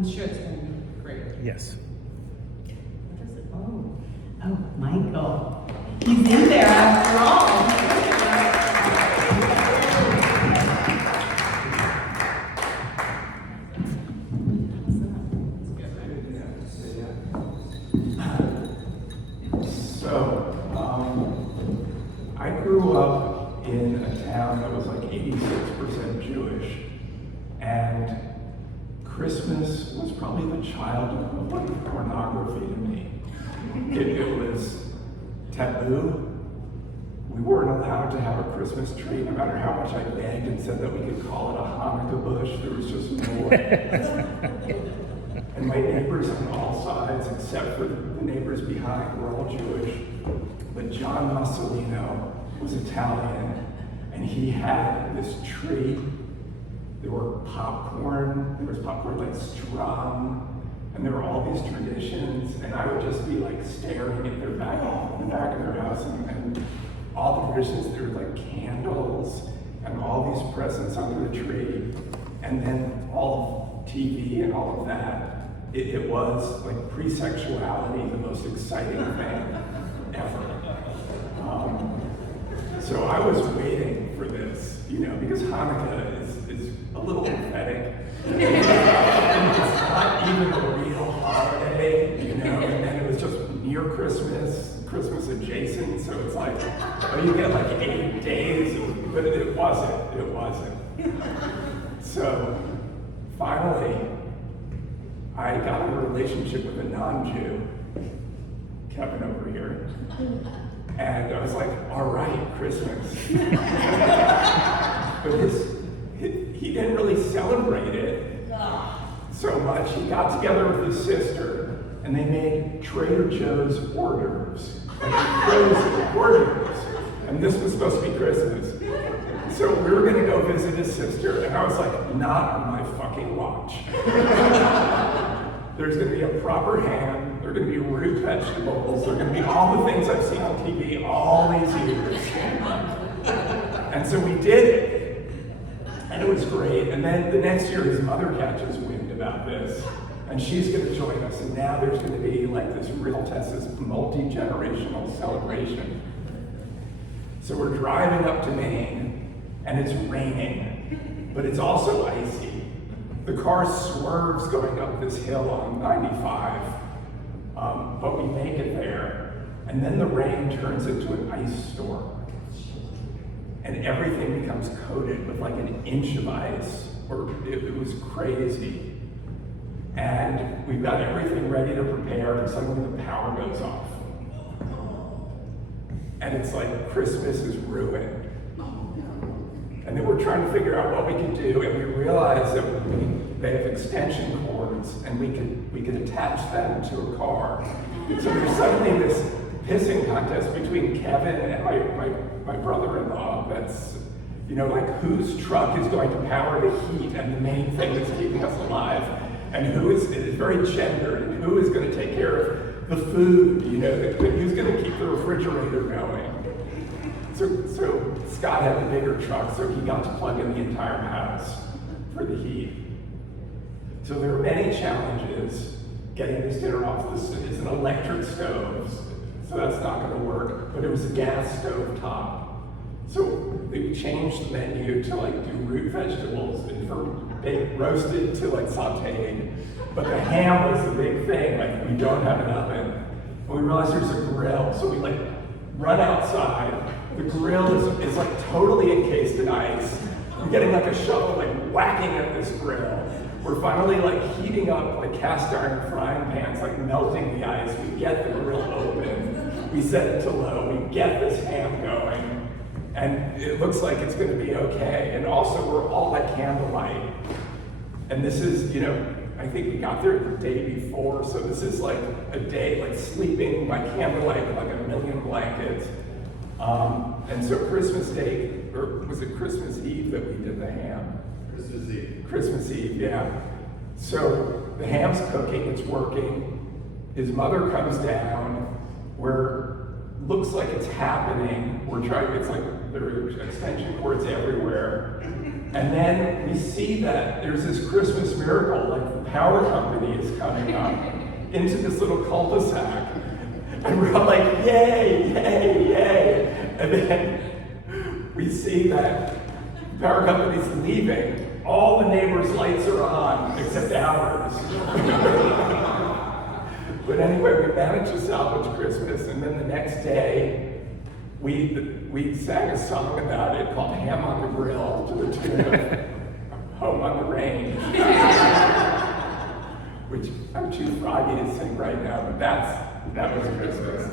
I'm sure it's going to be great. Yes. What is it? Oh, Michael. He's in there after all. I grew up in a town that was like 86% Jewish, and Christmas was probably the child equivalent of pornography to me. It was taboo. We weren't allowed to have a Christmas tree, no matter how much I begged and said that we could call it a Hanukkah bush. There was just no way. And my neighbors on all sides, except for the neighbors behind, were all Jewish. But John Mussolino was Italian, and he had this tree. There was popcorn like strung, and there were all these traditions, and I would just be like staring at the back of their house, and all the traditions, there were like candles, and all these presents under the tree, and then all of TV and all of that. It was like pre-sexuality, the most exciting thing ever. So I was waiting for this, because Hanukkah is a little pathetic. It's not even a real holiday, and then it was just near Christmas adjacent, so it's like, you get like 8 days, but it wasn't. So finally, I got in a relationship with a non-Jew, Kevin over here. And I was like, all right, Christmas. But he didn't really celebrate it so much. He got together with his sister, and they made Trader Joe's hors d'oeuvres. And this was supposed to be Christmas. So we were gonna go visit his sister, and I was like, not on my fucking watch. There's gonna be a proper ham, there are gonna be root vegetables, there are gonna be all the things I've seen on TV all these years. And so we did it, and it was great. And then the next year, his mother catches wind about this, and she's gonna join us. And now there's gonna be like this real test, this multi-generational celebration. So we're driving up to Maine, and it's raining, but it's also icy. The car swerves going up this hill on 95, but we make it there, and then the rain turns into an ice storm. And everything becomes coated with like an inch of ice, it was crazy. And we've got everything ready to prepare, and suddenly the power goes off. And it's like Christmas is ruined. And then we're trying to figure out what we can do, and we realize that they have extension cords, and we could attach them to a car. So there's suddenly this pissing contest between Kevin and my brother-in-law. That's, like whose truck is going to power the heat and the main thing that's keeping us alive, and it is very gendered, and who is going to take care of the food, who's going to keep the refrigerator going. So Scott had the bigger truck, so he got to plug in the entire house for the heat. So there are many challenges getting this dinner off. This is an electric stove, so that's not going to work, but it was a gas stove top. So we changed the menu to like do root vegetables, and from baked roasted to like sauteed. But the ham was the big thing, like we don't have an oven. And we realized there's a grill, so we like run outside. The grill is like totally encased in ice. I'm getting like a shovel, like whacking at this grill. We're finally like heating up like cast iron frying pans, like melting the ice. We get the grill open. We set it to low. We get this ham going. And it looks like it's gonna be okay. And also we're all at candlelight. And this is, I think we got there the day before. So this is like a day like sleeping by candlelight with like a million blankets. And so Christmas Day, or was it Christmas Eve that we did the ham? Christmas Eve. Christmas Eve, yeah. So the ham's cooking, it's working. His mother comes down, where looks like it's happening. It's like there are extension cords everywhere. And then we see that there's this Christmas miracle, like the power company is coming up into this little cul-de-sac. And we're all like, yay, yay, yay. And then we see that the power company's leaving. All the neighbors' lights are on, except ours. But anyway, we managed to salvage Christmas, and then the next day, we sang a song about it called Ham on the Grill to the tune of Home on the Range. Which I'm too froggy to sing right now, but that was Christmas.